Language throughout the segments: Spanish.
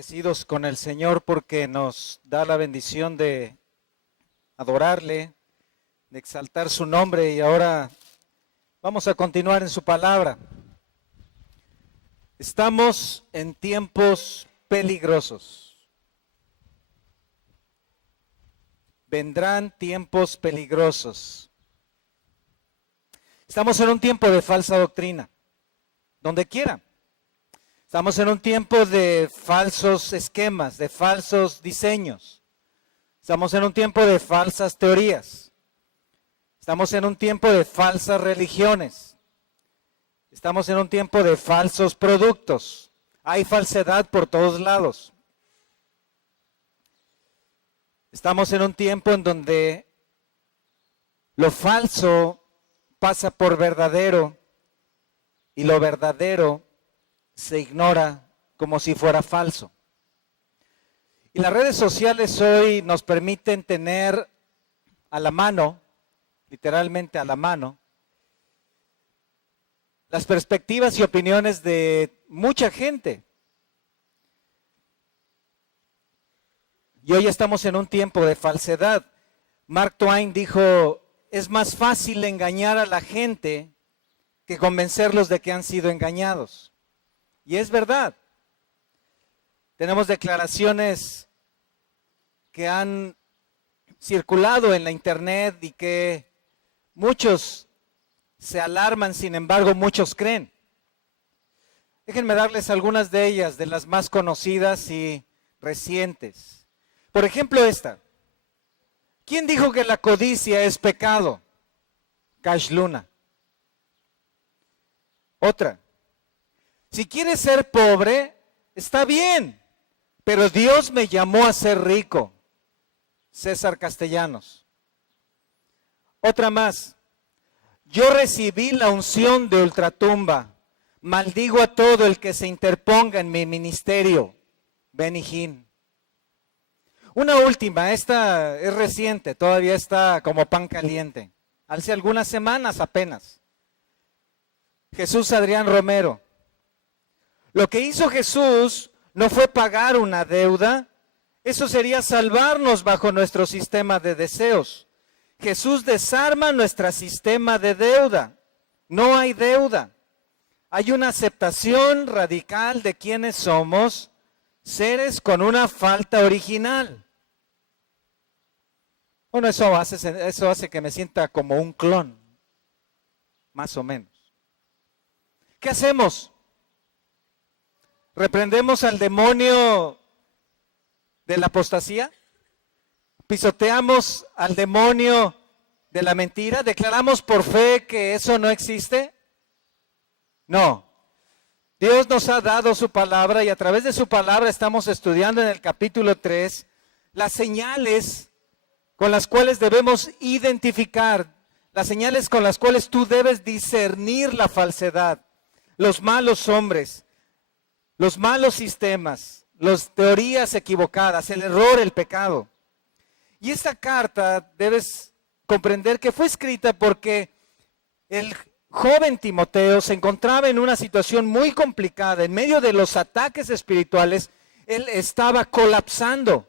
Agradecidos con el Señor porque nos da la bendición de adorarle, de exaltar su nombre, y ahora vamos a continuar en su palabra. Estamos en tiempos peligrosos. Vendrán tiempos peligrosos. Estamos en un tiempo de falsa doctrina, donde quiera. Estamos en un tiempo de falsos esquemas, de falsos diseños. Estamos en un tiempo de falsas teorías. Estamos en un tiempo de falsas religiones. Estamos en un tiempo de falsos productos. Hay falsedad por todos lados. Estamos en un tiempo en donde lo falso pasa por verdadero y lo verdadero se ignora como si fuera falso. Y las redes sociales hoy nos permiten tener a la mano, literalmente a la mano, las perspectivas y opiniones de mucha gente. Y hoy estamos en un tiempo de falsedad. Mark Twain dijo, es más fácil engañar a la gente que convencerlos de que han sido engañados. Y es verdad. Tenemos declaraciones que han circulado en la internet y que muchos se alarman, sin embargo muchos creen. Déjenme darles algunas de ellas, de las más conocidas y recientes. Por ejemplo esta. ¿Quién dijo que la codicia es pecado? Cash Luna. Otra. Si quieres ser pobre, está bien, pero Dios me llamó a ser rico. César Castellanos. Otra más. Yo recibí la unción de ultratumba. Maldigo a todo el que se interponga en mi ministerio. Benny Hinn. Una última, esta es reciente, todavía está como pan caliente. Hace algunas semanas apenas. Jesús Adrián Romero. Lo que hizo Jesús no fue pagar una deuda, eso sería salvarnos bajo nuestro sistema de deseos. Jesús desarma nuestro sistema de deuda. No hay deuda. Hay una aceptación radical de quienes somos, seres con una falta original. Bueno, eso hace que me sienta como un clon, más o menos. ¿Qué hacemos? ¿Reprendemos al demonio de la apostasía? ¿Pisoteamos al demonio de la mentira? ¿Declaramos por fe que eso no existe? No. Dios nos ha dado su palabra y a través de su palabra estamos estudiando en el capítulo 3 las señales con las cuales debemos identificar, las señales con las cuales tú debes discernir la falsedad, los malos hombres, los malos sistemas, las teorías equivocadas, el error, el pecado. Y esta carta debes comprender que fue escrita porque el joven Timoteo se encontraba en una situación muy complicada. En medio de los ataques espirituales, él estaba colapsando.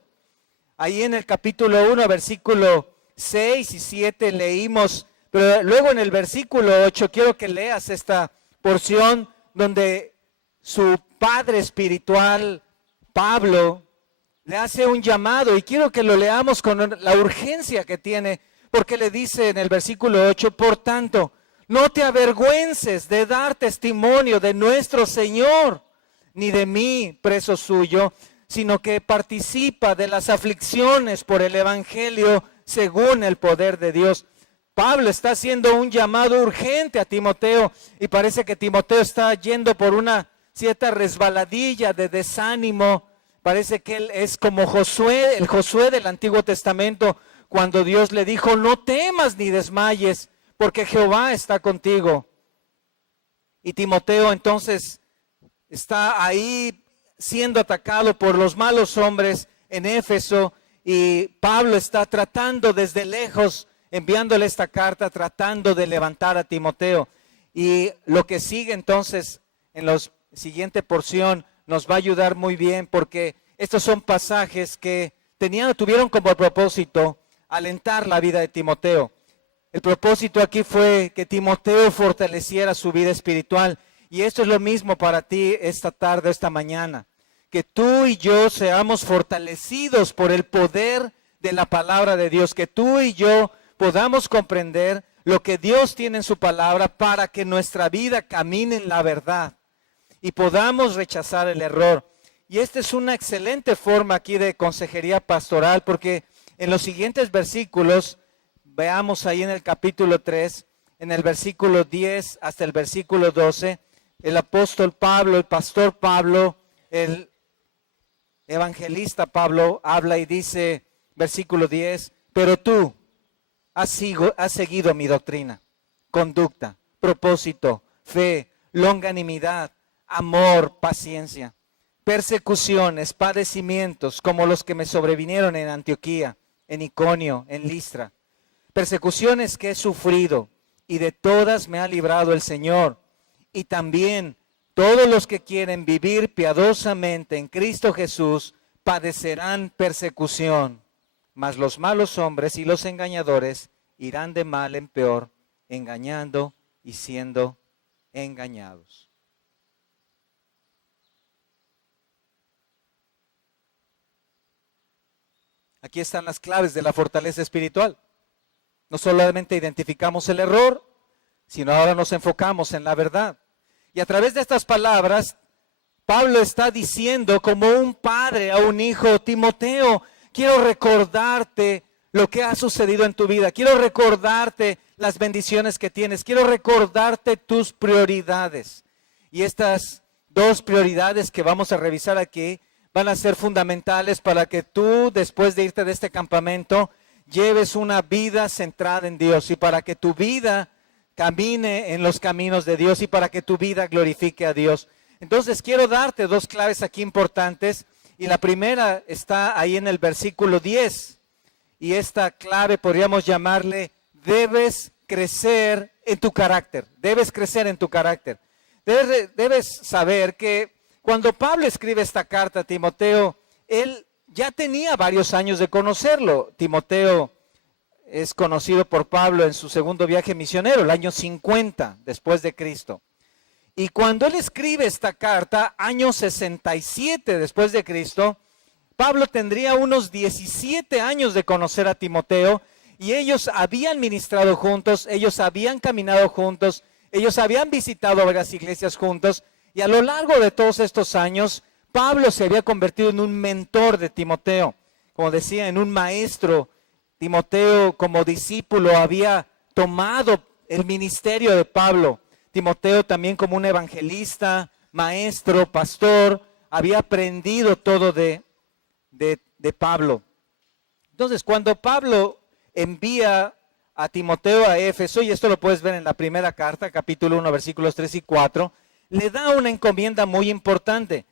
Ahí en el capítulo 1, versículo 6 y 7 leímos, pero luego en el versículo 8 quiero que leas esta porción donde su padre espiritual, Pablo, le hace un llamado y quiero que lo leamos con la urgencia que tiene, porque le dice en el versículo 8, por tanto, no te avergüences de dar testimonio de nuestro Señor, ni de mí, preso suyo, sino que participa de las aflicciones por el Evangelio según el poder de Dios. Pablo está haciendo un llamado urgente a Timoteo y parece que Timoteo está yendo por una cierta resbaladilla de desánimo. Parece que él es como Josué, el Josué del Antiguo Testamento, cuando Dios le dijo, no temas ni desmayes, porque Jehová está contigo. Y Timoteo entonces está ahí siendo atacado por los malos hombres en Éfeso y Pablo está tratando desde lejos, enviándole esta carta, tratando de levantar a Timoteo. Y lo que sigue entonces en la siguiente porción nos va a ayudar muy bien porque estos son pasajes que tuvieron como propósito alentar la vida de Timoteo. El propósito aquí fue que Timoteo fortaleciera su vida espiritual. Y esto es lo mismo para ti esta tarde, esta mañana. Que tú y yo seamos fortalecidos por el poder de la palabra de Dios. Que tú y yo podamos comprender lo que Dios tiene en su palabra para que nuestra vida camine en la verdad. Y podamos rechazar el error. Y esta es una excelente forma aquí de consejería pastoral porque en los siguientes versículos, veamos ahí en el capítulo 3, en el versículo 10 hasta el versículo 12, el apóstol Pablo, el pastor Pablo, el evangelista Pablo habla y dice, versículo 10, pero tú has seguido mi doctrina, conducta, propósito, fe, longanimidad, amor, paciencia, persecuciones, padecimientos como los que me sobrevinieron en Antioquía, en Iconio, en Listra. Persecuciones que he sufrido y de todas me ha librado el Señor. Y también todos los que quieren vivir piadosamente en Cristo Jesús padecerán persecución. Mas los malos hombres y los engañadores irán de mal en peor, engañando y siendo engañados. Aquí están las claves de la fortaleza espiritual. No solamente identificamos el error, sino ahora nos enfocamos en la verdad. Y a través de estas palabras, Pablo está diciendo como un padre a un hijo, Timoteo, quiero recordarte lo que ha sucedido en tu vida. Quiero recordarte las bendiciones que tienes. Quiero recordarte tus prioridades. Y estas dos prioridades que vamos a revisar aquí van a ser fundamentales para que tú, después de irte de este campamento, lleves una vida centrada en Dios y para que tu vida camine en los caminos de Dios y para que tu vida glorifique a Dios. Entonces quiero darte dos claves aquí importantes y la primera está ahí en el versículo 10 y esta clave podríamos llamarle debes crecer en tu carácter, debes crecer en tu carácter. Debes saber que cuando Pablo escribe esta carta a Timoteo, él ya tenía varios años de conocerlo. Timoteo es conocido por Pablo en su segundo viaje misionero, el año 50 después de Cristo. Y cuando él escribe esta carta, año 67 después de Cristo, Pablo tendría unos 17 años de conocer a Timoteo y ellos habían ministrado juntos, ellos habían caminado juntos, ellos habían visitado varias iglesias juntos y a lo largo de todos estos años, Pablo se había convertido en un mentor de Timoteo, como decía, en un maestro. Timoteo como discípulo había tomado el ministerio de Pablo. Timoteo también como un evangelista, maestro, pastor, había aprendido todo de Pablo. Entonces, cuando Pablo envía a Timoteo a Éfeso, y esto lo puedes ver en la primera carta, capítulo 1, versículos 3 y 4, le da una encomienda muy importante.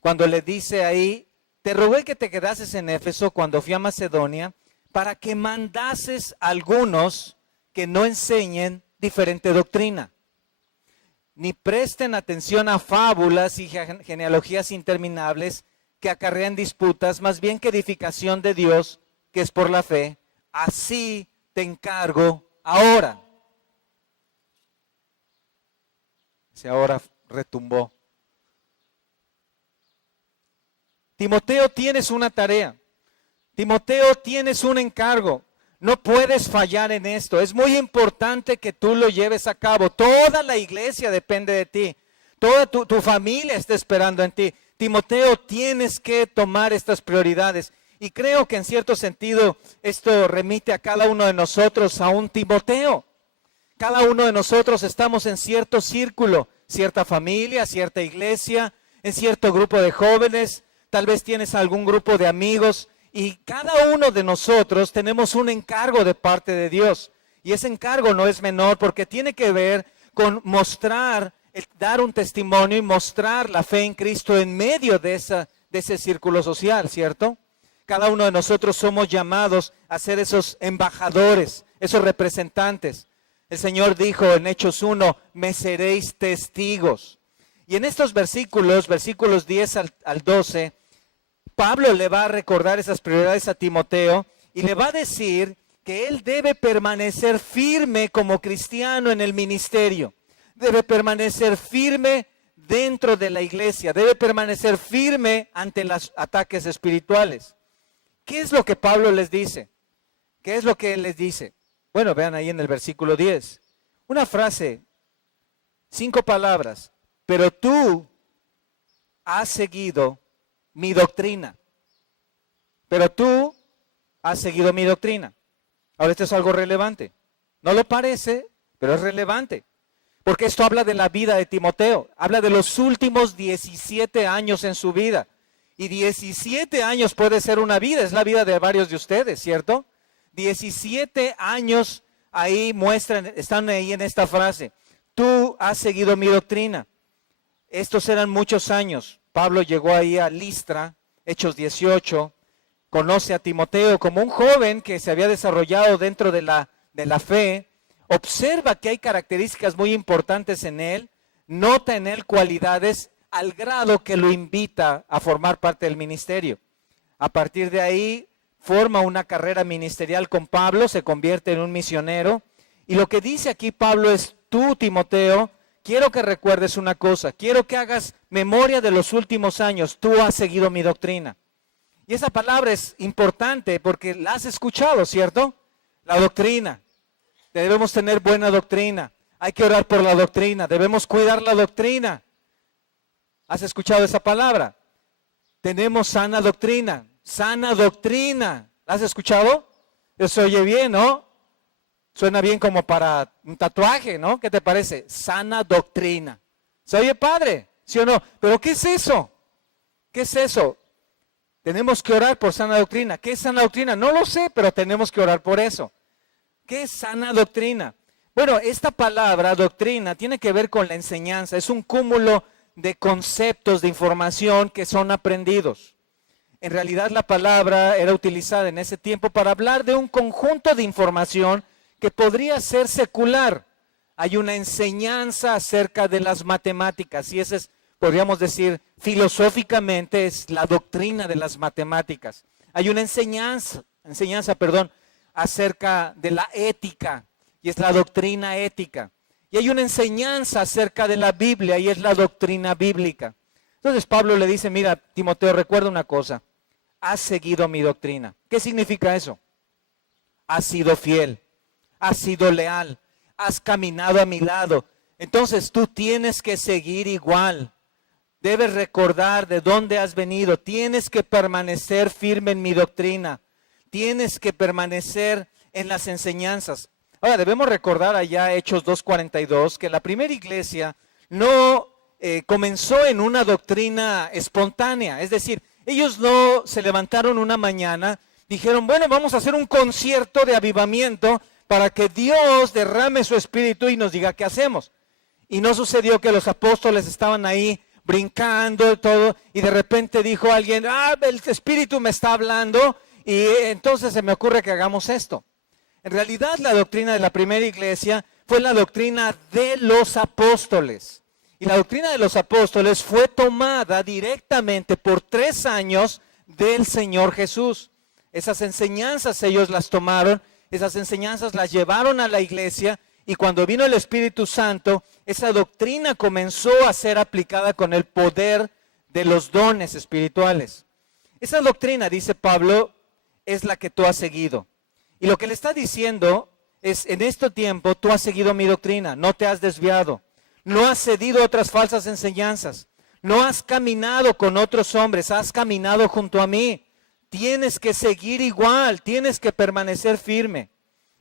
Cuando le dice ahí, te rogué que te quedases en Éfeso cuando fui a Macedonia, para que mandases a algunos que no enseñen diferente doctrina, ni presten atención a fábulas y genealogías interminables que acarrean disputas, más bien que edificación de Dios, que es por la fe. Así te encargo ahora. Ese ahora retumbó. Timoteo, tienes una tarea. Timoteo, tienes un encargo. No puedes fallar en esto. Es muy importante que tú lo lleves a cabo. Toda la iglesia depende de ti. Toda tu familia está esperando en ti. Timoteo, tienes que tomar estas prioridades. Y creo que en cierto sentido esto remite a cada uno de nosotros a un Timoteo. Cada uno de nosotros estamos en cierto círculo, cierta familia, cierta iglesia, en cierto grupo de jóvenes. Tal vez tienes algún grupo de amigos. Y cada uno de nosotros tenemos un encargo de parte de Dios. Y ese encargo no es menor porque tiene que ver con mostrar, dar un testimonio y mostrar la fe en Cristo en medio de ese círculo social, ¿cierto? Cada uno de nosotros somos llamados a ser esos embajadores, esos representantes. El Señor dijo en Hechos 1, me seréis testigos. Y en estos versículos 10 al 12, Pablo le va a recordar esas prioridades a Timoteo y le va a decir que él debe permanecer firme como cristiano en el ministerio. Debe permanecer firme dentro de la iglesia. Debe permanecer firme ante los ataques espirituales. ¿Qué es lo que Pablo les dice? ¿Qué es lo que él les dice? Bueno, vean ahí en el versículo 10. Una frase, 5 palabras. Pero tú has seguido mi doctrina. Pero tú has seguido mi doctrina. Ahora esto es algo relevante. No lo parece, pero es relevante. Porque esto habla de la vida de Timoteo. Habla de los últimos 17 años en su vida. Y 17 años puede ser una vida. Es la vida de varios de ustedes, ¿cierto? 17 años ahí muestran, están ahí en esta frase. Tú has seguido mi doctrina. Estos eran muchos años. Pablo llegó ahí a Listra, Hechos 18, conoce a Timoteo como un joven que se había desarrollado dentro de la fe, observa que hay características muy importantes en él, nota en él cualidades al grado que lo invita a formar parte del ministerio. A partir de ahí forma una carrera ministerial con Pablo, se convierte en un misionero, y lo que dice aquí Pablo es: tú, Timoteo, quiero que recuerdes una cosa, quiero que hagas memoria de los últimos años, tú has seguido mi doctrina. Y esa palabra es importante porque la has escuchado, ¿cierto? La doctrina. Debemos tener buena doctrina, hay que orar por la doctrina, debemos cuidar la doctrina. ¿Has escuchado esa palabra? Tenemos sana doctrina, sana doctrina. ¿La has escuchado? Eso oye bien, ¿no? Suena bien como para un tatuaje, ¿no? ¿Qué te parece? Sana doctrina. ¿Se oye padre? ¿Sí o no? ¿Pero qué es eso? ¿Qué es eso? Tenemos que orar por sana doctrina. ¿Qué es sana doctrina? No lo sé, pero tenemos que orar por eso. ¿Qué es sana doctrina? Bueno, esta palabra, doctrina, tiene que ver con la enseñanza. Es un cúmulo de conceptos, de información que son aprendidos. En realidad la palabra era utilizada en ese tiempo para hablar de un conjunto de información que podría ser secular. Hay una enseñanza acerca de las matemáticas y esa es, podríamos decir, filosóficamente es la doctrina de las matemáticas. Hay una enseñanza, acerca de la ética y es la doctrina ética. Y hay una enseñanza acerca de la Biblia y es la doctrina bíblica. Entonces Pablo le dice: mira, Timoteo, recuerda una cosa, has seguido mi doctrina. ¿Qué significa eso? Has sido fiel. Has sido leal, has caminado a mi lado. Entonces tú tienes que seguir igual. Debes recordar de dónde has venido. Tienes que permanecer firme en mi doctrina. Tienes que permanecer en las enseñanzas. Ahora, debemos recordar allá Hechos 2:42 que la primera iglesia no comenzó en una doctrina espontánea. Es decir, ellos no se levantaron una mañana, dijeron: bueno, vamos a hacer un concierto de avivamiento para que Dios derrame su espíritu y nos diga qué hacemos. Y no sucedió que los apóstoles estaban ahí brincando y todo, y de repente dijo alguien: el espíritu me está hablando, y entonces se me ocurre que hagamos esto. En realidad la doctrina de la primera iglesia fue la doctrina de los apóstoles. Y la doctrina de los apóstoles fue tomada directamente por 3 años del Señor Jesús. Esas enseñanzas ellos las tomaron. Esas enseñanzas las llevaron a la iglesia y cuando vino el Espíritu Santo, esa doctrina comenzó a ser aplicada con el poder de los dones espirituales. Esa doctrina, dice Pablo, es la que tú has seguido. Y lo que le está diciendo es: en este tiempo tú has seguido mi doctrina, no te has desviado, no has cedido a otras falsas enseñanzas, no has caminado con otros hombres, has caminado junto a mí. Tienes que seguir igual, tienes que permanecer firme.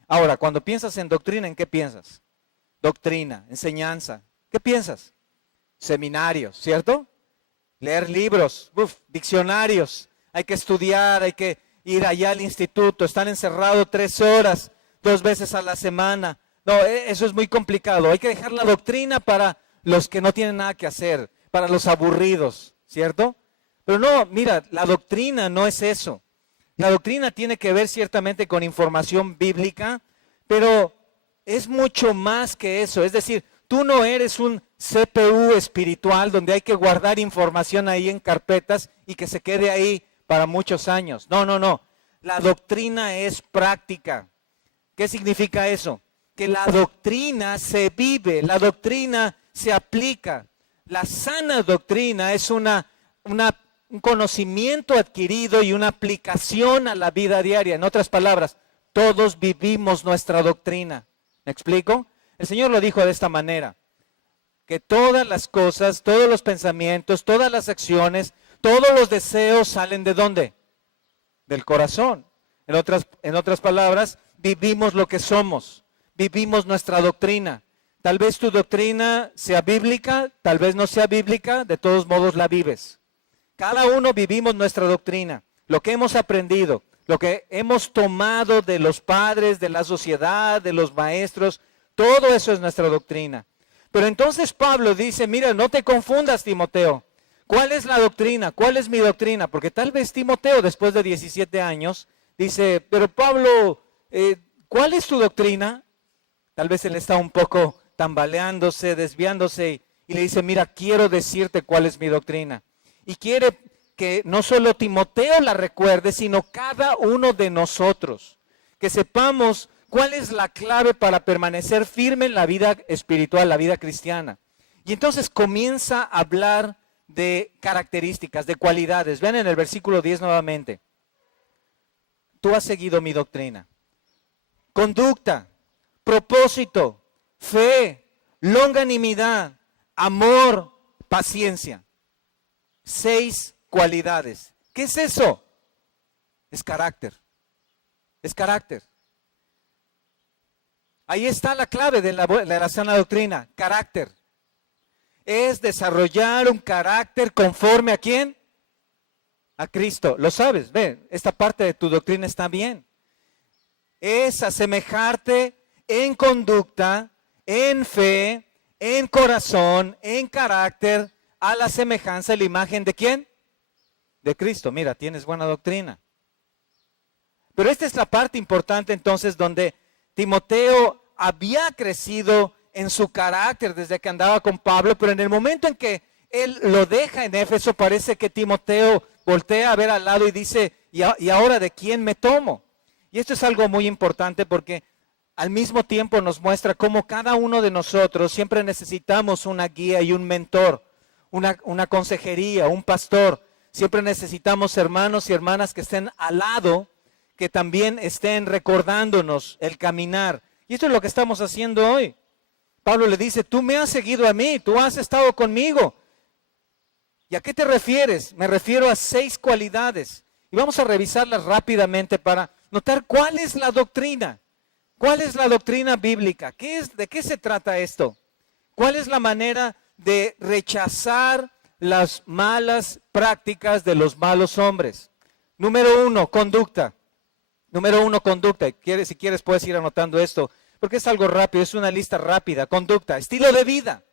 Ahora, cuando piensas en doctrina, ¿en qué piensas? Doctrina, enseñanza. ¿Qué piensas? Seminarios, ¿cierto? Leer libros, diccionarios. Hay que estudiar, hay que ir allá al instituto, estar encerrado 3 horas, 2 veces a la semana. No, eso es muy complicado. Hay que dejar la doctrina para los que no tienen nada que hacer, para los aburridos, ¿cierto? Pero no, mira, la doctrina no es eso. La doctrina tiene que ver ciertamente con información bíblica, pero es mucho más que eso. Es decir, tú no eres un CPU espiritual donde hay que guardar información ahí en carpetas y que se quede ahí para muchos años. No, no, no. La doctrina es práctica. ¿Qué significa eso? Que la doctrina se vive, la doctrina se aplica. La sana doctrina es un conocimiento adquirido y una aplicación a la vida diaria. En otras palabras, todos vivimos nuestra doctrina. ¿Me explico? El Señor lo dijo de esta manera, que todas las cosas, todos los pensamientos, todas las acciones, todos los deseos salen ¿de dónde? Del corazón. En otras palabras, vivimos lo que somos, vivimos nuestra doctrina. Tal vez tu doctrina sea bíblica, tal vez no sea bíblica, de todos modos la vives. Cada uno vivimos nuestra doctrina, lo que hemos aprendido, lo que hemos tomado de los padres, de la sociedad, de los maestros, todo eso es nuestra doctrina. Pero entonces Pablo dice, mira, no te confundas, Timoteo. ¿Cuál es la doctrina? ¿Cuál es mi doctrina? Porque tal vez Timoteo, después de 17 años, dice, pero Pablo, ¿cuál es tu doctrina? Tal vez él está un poco tambaleándose, desviándose y le dice, mira, quiero decirte cuál es mi doctrina. Y quiere que no solo Timoteo la recuerde, sino cada uno de nosotros, que sepamos cuál es la clave para permanecer firme en la vida espiritual, la vida cristiana. Y entonces comienza a hablar de características, de cualidades. Vean en el versículo 10 nuevamente. Tú has seguido mi doctrina. Conducta, propósito, fe, longanimidad, amor, paciencia. 6 cualidades. ¿Qué es eso? Es carácter. Es carácter. Ahí está la clave de la sana doctrina, carácter. Es desarrollar un carácter conforme ¿a quién? A Cristo. Lo sabes, ve, esta parte de tu doctrina está bien. Es asemejarte en conducta, en fe, en corazón, en carácter, a la semejanza y la imagen ¿de quién? De Cristo. Mira, tienes buena doctrina. Pero esta es la parte importante entonces donde Timoteo había crecido en su carácter desde que andaba con Pablo, pero en el momento en que él lo deja en Éfeso, parece que Timoteo voltea a ver al lado y dice, ¿y ahora de quién me tomo? Y esto es algo muy importante porque al mismo tiempo nos muestra cómo cada uno de nosotros siempre necesitamos una guía y un mentor, una consejería, un pastor. Siempre necesitamos hermanos y hermanas que estén al lado, que también estén recordándonos el caminar. Y esto es lo que estamos haciendo hoy. Pablo le dice, tú me has seguido a mí, tú has estado conmigo. ¿Y a qué te refieres? Me refiero a 6 cualidades. Y vamos a revisarlas rápidamente para notar cuál es la doctrina. ¿Cuál es la doctrina bíblica? ¿De qué se trata esto? ¿Cuál es la manera de rechazar las malas prácticas de los malos hombres? Número 1, conducta. Número 1, conducta. Si quieres puedes ir anotando esto, porque es algo rápido, es una lista rápida. Conducta, estilo de vida.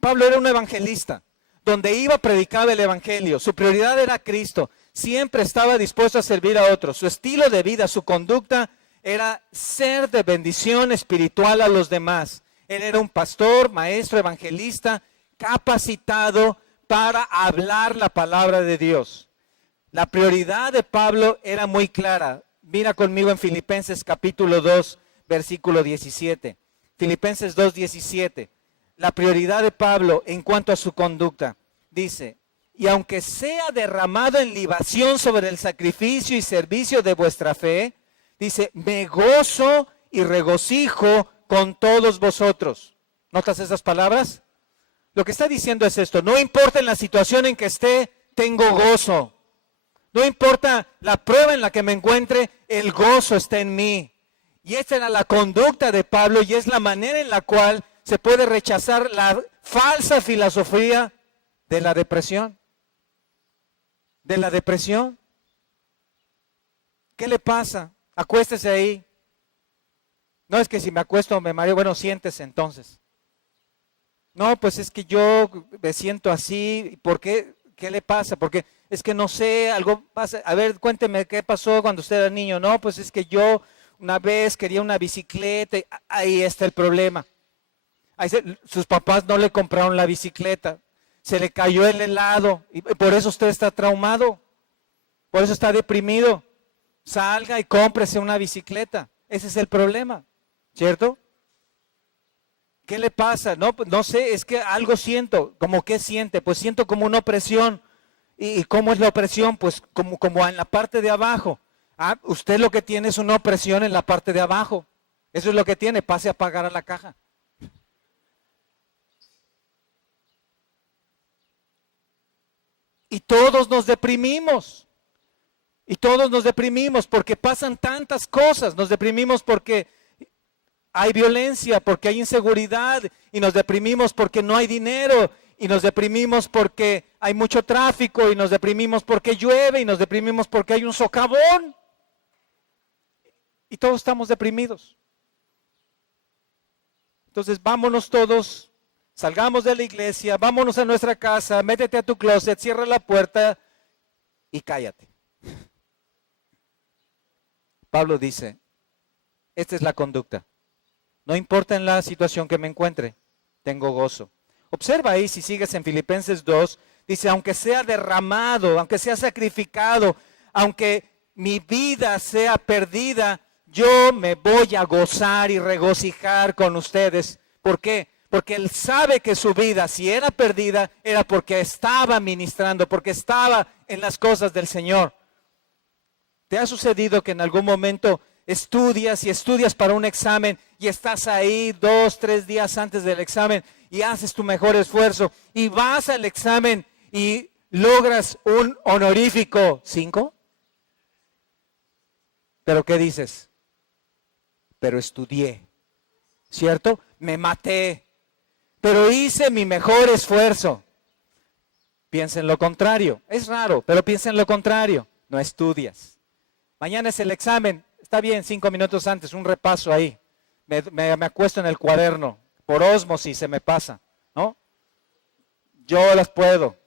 Pablo era un evangelista, donde iba predicaba el evangelio. Su prioridad era Cristo. Siempre estaba dispuesto a servir a otros. Su estilo de vida, su conducta era ser de bendición espiritual a los demás. Él era un pastor, maestro, evangelista, capacitado para hablar la palabra de Dios. La prioridad de Pablo era muy clara. Mira conmigo en Filipenses capítulo 2, versículo 17. Filipenses 2, 17. La prioridad de Pablo en cuanto a su conducta. Dice, y aunque sea derramado en libación sobre el sacrificio y servicio de vuestra fe, dice, me gozo y regocijo con todos vosotros. ¿Notas esas palabras? Lo que está diciendo es esto, no importa en la situación en que esté, tengo gozo. No importa la prueba en la que me encuentre, el gozo está en mí. Y esta era la conducta de Pablo y es la manera en la cual se puede rechazar la falsa filosofía de la depresión. De la depresión. ¿Qué le pasa? Acuéstese ahí. No es que si me acuesto me mareo. Bueno, siéntese entonces. No, pues es que yo me siento así. ¿Por qué? ¿Qué le pasa? Porque es que no sé, algo pasa. A ver, cuénteme qué pasó cuando usted era niño. No, pues es que yo una vez quería una bicicleta. Ahí está el problema. Sus papás no le compraron la bicicleta, se le cayó el helado y por eso usted está traumado, por eso está deprimido. Salga y cómprese una bicicleta. Ese es el problema, ¿cierto? ¿Qué le pasa? No, no sé, es que algo siento. ¿Cómo qué siente? Pues siento como una opresión. ¿Y cómo es la opresión? Pues como en la parte de abajo. Usted lo que tiene es una opresión en la parte de abajo. Eso es lo que tiene. Pase a pagar a la caja. Y todos nos deprimimos. Y todos nos deprimimos porque pasan tantas cosas. Nos deprimimos porque hay violencia, porque hay inseguridad. Y nos deprimimos porque no hay dinero. Y nos deprimimos porque hay mucho tráfico. Y nos deprimimos porque llueve. Y nos deprimimos porque hay un socavón. Y todos estamos deprimidos. Entonces vámonos todos, salgamos de la iglesia, vámonos a nuestra casa, métete a tu closet, cierra la puerta y cállate. Pablo dice, esta es la conducta. No importa en la situación que me encuentre, tengo gozo. Observa ahí, si sigues en Filipenses 2, dice, aunque sea derramado, aunque sea sacrificado, aunque mi vida sea perdida, yo me voy a gozar y regocijar con ustedes. ¿Por qué? Porque él sabe que su vida, si era perdida, era porque estaba ministrando, porque estaba en las cosas del Señor. ¿Te ha sucedido que en algún momento estudias para un examen y estás ahí 2, 3 días antes del examen y haces tu mejor esfuerzo y vas al examen y logras un honorífico 5? ¿Pero qué dices? Pero estudié, ¿cierto? Me maté, pero hice mi mejor esfuerzo. Piensa en lo contrario. Es raro, pero piensa en lo contrario. No estudias. Mañana es el examen. Está bien, 5 minutos antes, un repaso ahí. Me acuesto en el cuaderno. Por ósmosis se me pasa, ¿no? Yo las puedo.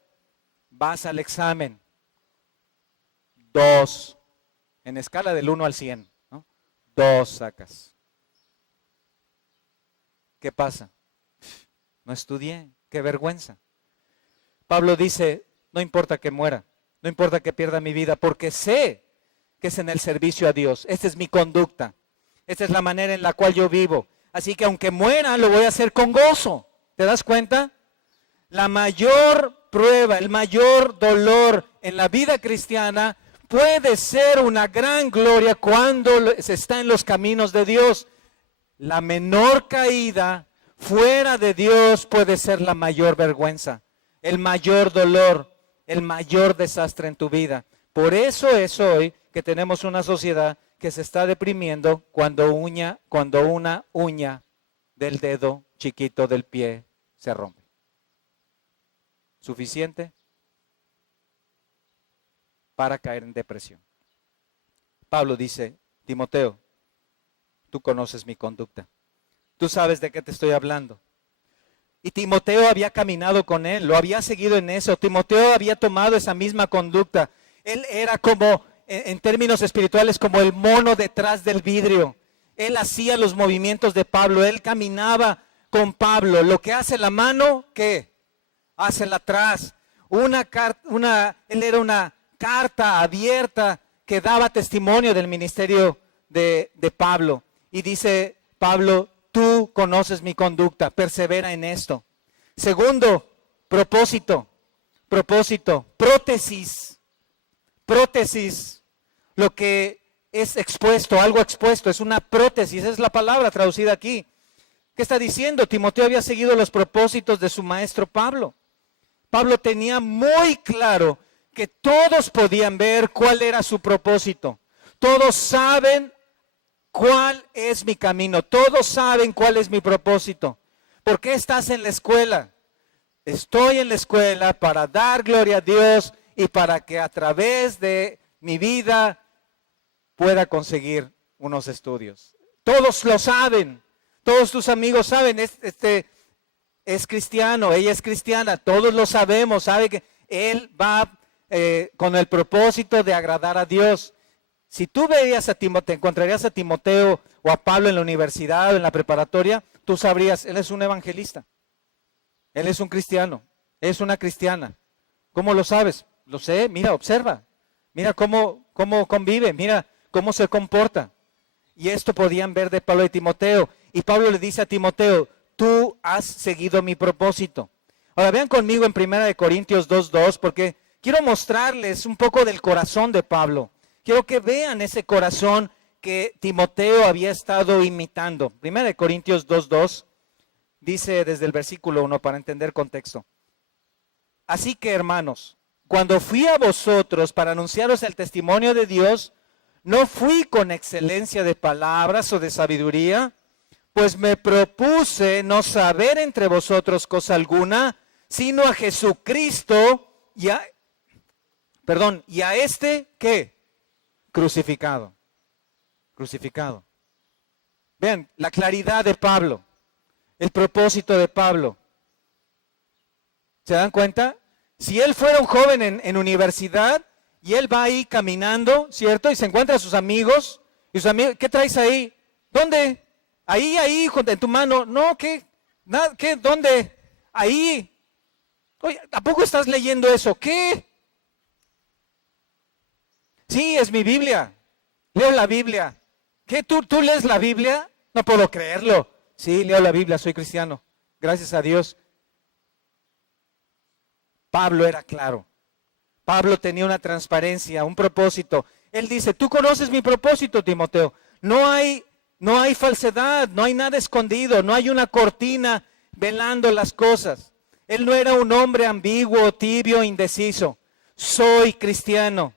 Vas al examen. 2. En escala del 1 al 100, ¿no? 2 sacas. ¿Qué pasa? No estudié. Qué vergüenza. Pablo dice, no importa que muera, no importa que pierda mi vida, porque sé que es en el servicio a Dios. Esta es mi conducta. Esta es la manera en la cual yo vivo. Así que aunque muera, lo voy a hacer con gozo. ¿Te das cuenta? La mayor prueba, el mayor dolor en la vida cristiana puede ser una gran gloria cuando se está en los caminos de Dios. La menor caída fuera de Dios puede ser la mayor vergüenza, el mayor dolor, el mayor desastre en tu vida. Por eso es hoy que tenemos una sociedad que se está deprimiendo cuando una uña del dedo chiquito del pie se rompe. ¿Suficiente para caer en depresión? Pablo dice, Timoteo, tú conoces mi conducta. Tú sabes de qué te estoy hablando. Y Timoteo había caminado con él, lo había seguido en eso. Timoteo había tomado esa misma conducta. Él era como, en términos espirituales, como el mono detrás del vidrio. Él hacía los movimientos de Pablo, él caminaba con Pablo. Lo que hace la mano, ¿qué? Hace la atrás. Él era una carta abierta que daba testimonio del ministerio de Pablo. Y dice Pablo, tú conoces mi conducta, persevera en esto. Segundo, propósito, prótesis, lo que es expuesto, algo expuesto, es una prótesis, es la palabra traducida aquí. ¿Qué está diciendo? Timoteo había seguido los propósitos de su maestro Pablo. Pablo tenía muy claro que todos podían ver cuál era su propósito. Todos saben cuál es mi camino. Todos saben cuál es mi propósito. ¿Por qué estás en la escuela? Estoy en la escuela para dar gloria a Dios y para que a través de mi vida pueda conseguir unos estudios. Todos lo saben. Todos tus amigos saben. Es cristiano, ella es cristiana. Todos lo sabemos. Sabe que él va con el propósito de agradar a Dios. Si tú veías a Timoteo, te encontrarías a Timoteo o a Pablo en la universidad o en la preparatoria, tú sabrías, él es un evangelista, él es un cristiano, es una cristiana. ¿Cómo lo sabes? Lo sé, mira, observa, mira cómo convive, mira cómo se comporta. Y esto podían ver de Pablo y Timoteo. Y Pablo le dice a Timoteo, tú has seguido mi propósito. Ahora vean conmigo en 1 Corintios 2:2, porque quiero mostrarles un poco del corazón de Pablo. Quiero que vean ese corazón que Timoteo había estado imitando. 1 Corintios 2:2 dice desde el versículo 1 para entender contexto. Así que, hermanos, cuando fui a vosotros para anunciaros el testimonio de Dios, no fui con excelencia de palabras o de sabiduría, pues me propuse no saber entre vosotros cosa alguna, sino a Jesucristo y a este, ¿qué? Crucificado. Crucificado. Vean, la claridad de Pablo, el propósito de Pablo. ¿Se dan cuenta? Si él fuera un joven en universidad y él va ahí caminando, ¿cierto? Y se encuentra a sus amigos, y sus amigos, ¿qué traes ahí? ¿Dónde? Ahí, en tu mano. No, ¿qué? Nada, ¿qué? ¿Dónde? Ahí. Oye, ¿a poco estás leyendo eso? ¿Qué? Sí, es mi Biblia. Leo la Biblia. ¿Qué? ¿Tú lees la Biblia? No puedo creerlo. Sí, leo la Biblia, soy cristiano. Gracias a Dios. Pablo era claro. Pablo tenía una transparencia, un propósito. Él dice, tú conoces mi propósito, Timoteo. No hay falsedad, no hay nada escondido, no hay una cortina velando las cosas. Él no era un hombre ambiguo, tibio, indeciso. Soy cristiano.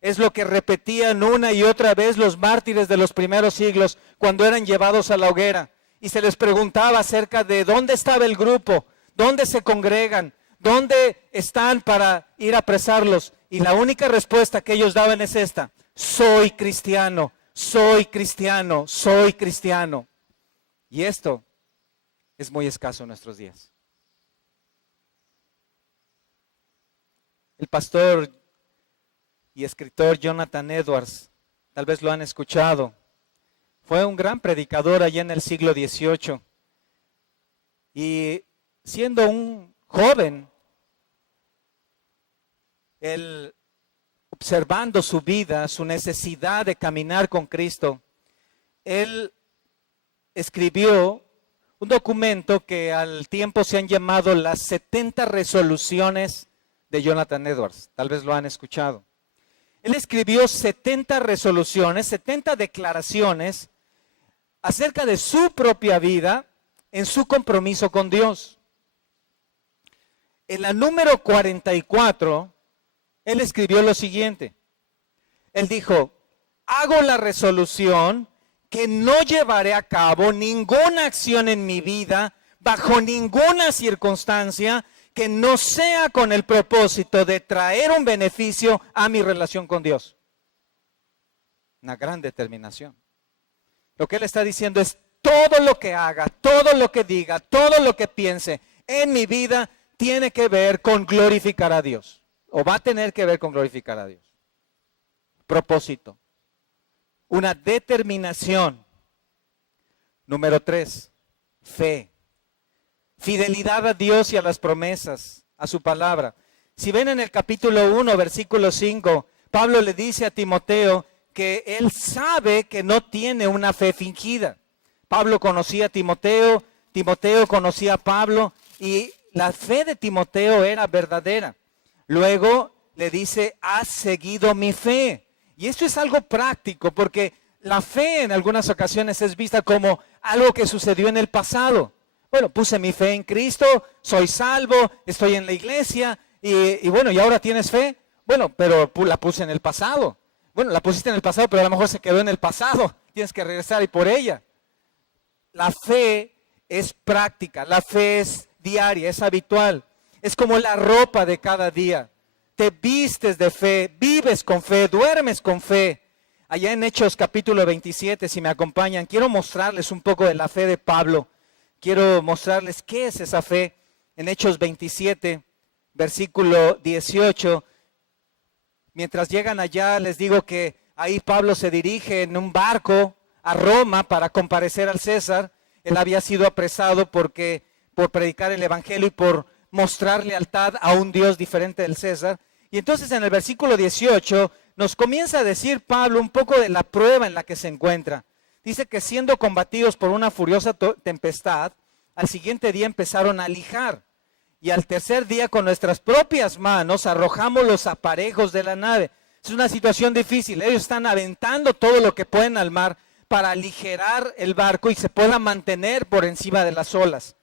Es lo que repetían una y otra vez los mártires de los primeros siglos cuando eran llevados a la hoguera. Y se les preguntaba acerca de dónde estaba el grupo, dónde se congregan, dónde están para ir a apresarlos. Y la única respuesta que ellos daban es esta: soy cristiano, soy cristiano, soy cristiano. Y esto es muy escaso en nuestros días. El pastor y escritor Jonathan Edwards, tal vez lo han escuchado, fue un gran predicador allá en el siglo XVIII. Y siendo un joven, él, observando su vida, su necesidad de caminar con Cristo, él escribió un documento que al tiempo se han llamado las 70 resoluciones de Jonathan Edwards. Tal vez lo han escuchado. Él escribió 70 resoluciones, 70 declaraciones acerca de su propia vida en su compromiso con Dios. En la número 44, él escribió lo siguiente. Él dijo, hago la resolución que no llevaré a cabo ninguna acción en mi vida, bajo ninguna circunstancia, que no sea con el propósito de traer un beneficio a mi relación con Dios. Una gran determinación. Lo que él está diciendo es, todo lo que haga, todo lo que diga, todo lo que piense en mi vida tiene que ver con glorificar a Dios. O va a tener que ver con glorificar a Dios. Propósito. Una determinación. Número 3, fe. Fidelidad a Dios y a las promesas, a su palabra. Si ven en el capítulo 1, versículo 5, Pablo le dice a Timoteo que él sabe que no tiene una fe fingida. Pablo conocía a Timoteo, Timoteo conocía a Pablo y la fe de Timoteo era verdadera. Luego le dice, has seguido mi fe. Y esto es algo práctico porque la fe en algunas ocasiones es vista como algo que sucedió en el pasado. Bueno, puse mi fe en Cristo, soy salvo, estoy en la iglesia y bueno, ¿y ahora tienes fe? Bueno, pero la puse en el pasado. Bueno, la pusiste en el pasado, pero a lo mejor se quedó en el pasado. Tienes que regresar y por ella. La fe es práctica, la fe es diaria, es habitual. Es como la ropa de cada día. Te vistes de fe, vives con fe, duermes con fe. Allá en Hechos capítulo 27, si me acompañan, quiero mostrarles un poco de la fe de Pablo. Quiero mostrarles qué es esa fe. En Hechos 27, versículo 18. Mientras llegan allá, les digo que ahí Pablo se dirige en un barco a Roma para comparecer al César. Él había sido apresado por predicar el evangelio y por mostrar lealtad a un Dios diferente del César. Y entonces en el versículo 18 nos comienza a decir Pablo un poco de la prueba en la que se encuentra. Dice que siendo combatidos por una furiosa tempestad, al siguiente día empezaron a lijar. Y al tercer día con nuestras propias manos arrojamos los aparejos de la nave. Es una situación difícil. Ellos están aventando todo lo que pueden al mar para aligerar el barco y se pueda mantener por encima de las olas.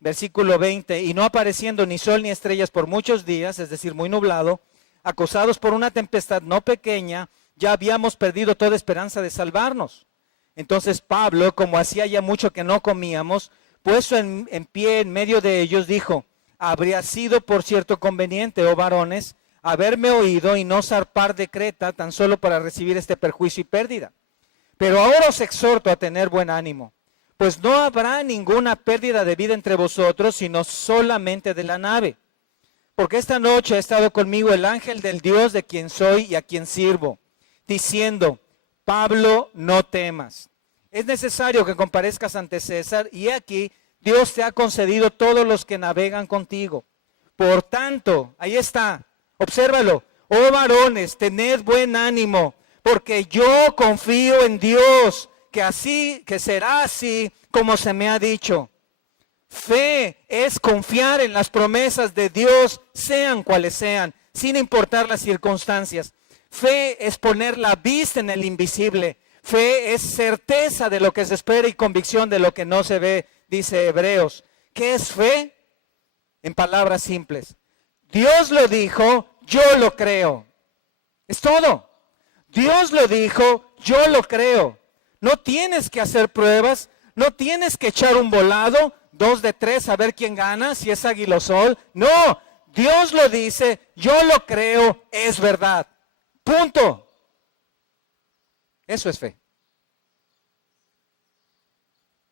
Versículo 20, y no apareciendo ni sol ni estrellas por muchos días, es decir, muy nublado, acosados por una tempestad no pequeña, ya habíamos perdido toda esperanza de salvarnos. Entonces Pablo, como hacía ya mucho que no comíamos, puesto en pie en medio de ellos, dijo: habría sido por cierto conveniente, oh varones, haberme oído y no zarpar de Creta tan solo para recibir este perjuicio y pérdida. Pero ahora os exhorto a tener buen ánimo, pues no habrá ninguna pérdida de vida entre vosotros, sino solamente de la nave. Porque esta noche ha estado conmigo el ángel del Dios de quien soy y a quien sirvo, diciendo: Pablo, no temas. Es necesario que comparezcas ante César, y aquí Dios te ha concedido todos los que navegan contigo. Por tanto, ahí está, obsérvalo: oh varones, tened buen ánimo, porque yo confío en Dios, que será así como se me ha dicho. Fe es confiar en las promesas de Dios, sean cuales sean, sin importar las circunstancias. Fe es poner la vista en el invisible. Fe es certeza de lo que se espera y convicción de lo que no se ve, dice Hebreos. ¿Qué es fe? En palabras simples: Dios lo dijo, yo lo creo. Es todo. Dios lo dijo, yo lo creo. No tienes que hacer pruebas, no tienes que echar un volado, 2 de 3 a ver quién gana, si es águila o sol. No, Dios lo dice, yo lo creo, es verdad. Punto. Eso es fe.